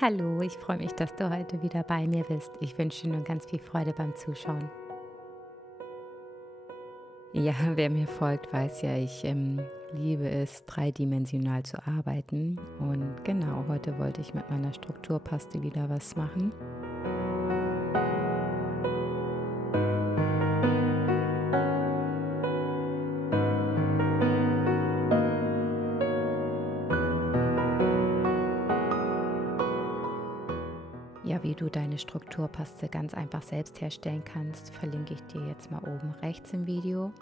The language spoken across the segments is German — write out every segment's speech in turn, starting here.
Hallo, ich freue mich, dass du heute wieder bei mir bist. Ich wünsche dir nun ganz viel Freude beim Zuschauen. Ja, wer mir folgt, weiß ja, ich liebe es, dreidimensional zu arbeiten. Und genau, heute wollte ich mit meiner Strukturpaste wieder was machen. Ja, wie du deine Strukturpaste ganz einfach selbst herstellen kannst, verlinke ich dir jetzt mal oben rechts im Video.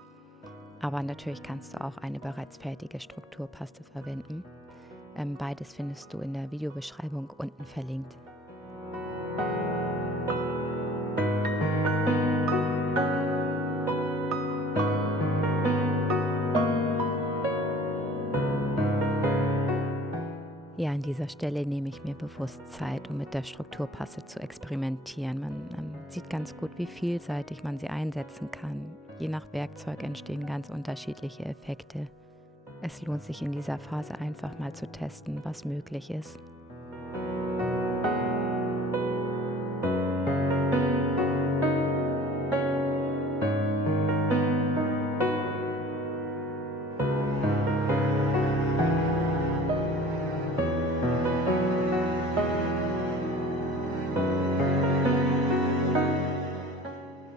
Aber natürlich kannst du auch eine bereits fertige Strukturpaste verwenden. Beides findest du in der Videobeschreibung unten verlinkt. Ja, an dieser Stelle nehme ich mir bewusst Zeit, um mit der Strukturpaste zu experimentieren. Man sieht ganz gut, wie vielseitig man sie einsetzen kann. Je nach Werkzeug entstehen ganz unterschiedliche Effekte. Es lohnt sich in dieser Phase einfach mal zu testen, was möglich ist.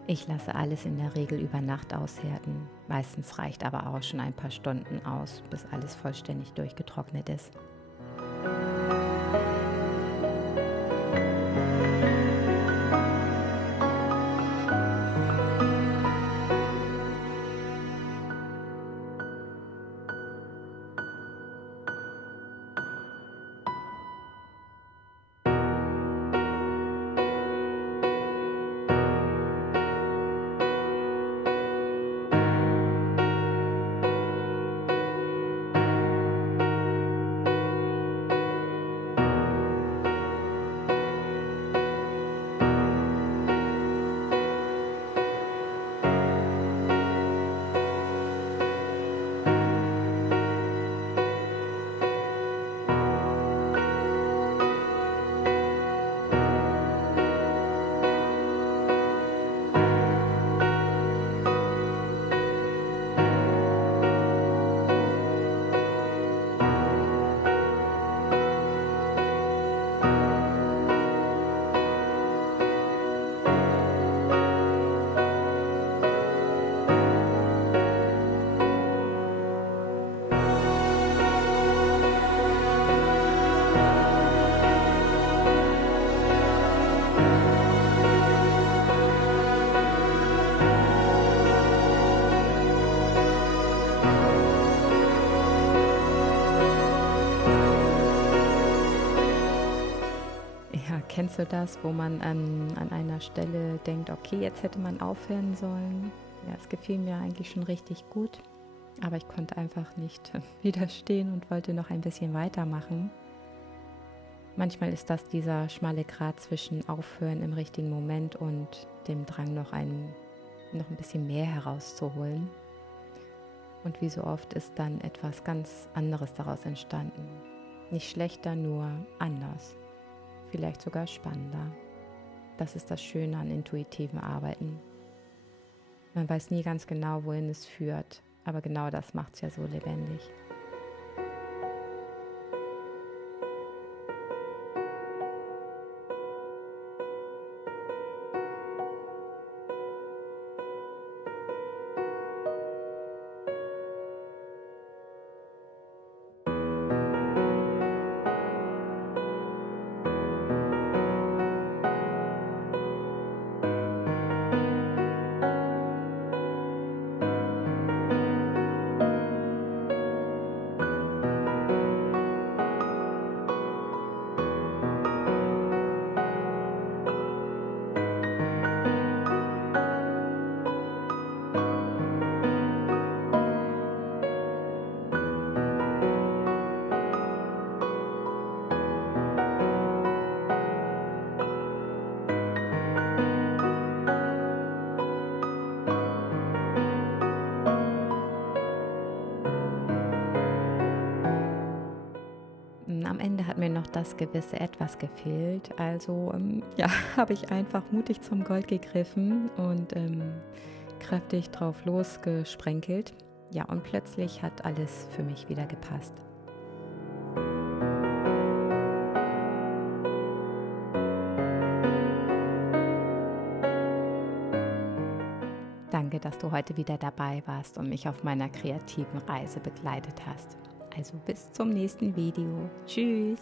Ich lasse alles in der Regel über Nacht aushärten. Meistens reicht aber auch schon ein paar Stunden aus, bis alles vollständig durchgetrocknet ist. Ja, kennst du das, wo man an einer Stelle denkt, okay, jetzt hätte man aufhören sollen? Ja, es gefiel mir eigentlich schon richtig gut, aber ich konnte einfach nicht widerstehen und wollte noch ein bisschen weitermachen. Manchmal ist das dieser schmale Grat zwischen Aufhören im richtigen Moment und dem Drang, noch ein bisschen mehr herauszuholen. Und wie so oft ist dann etwas ganz anderes daraus entstanden. Nicht schlechter, nur anders. Vielleicht sogar spannender. Das ist das Schöne an intuitivem Arbeiten. Man weiß nie ganz genau, wohin es führt, aber genau das macht es ja so lebendig. am Ende hat mir noch das gewisse Etwas gefehlt. Also ja, habe ich einfach mutig zum Gold gegriffen und kräftig drauf losgesprenkelt. Ja, und plötzlich hat alles für mich wieder gepasst. Danke, dass du heute wieder dabei warst und mich auf meiner kreativen Reise begleitet hast. Also bis zum nächsten Video. Tschüss.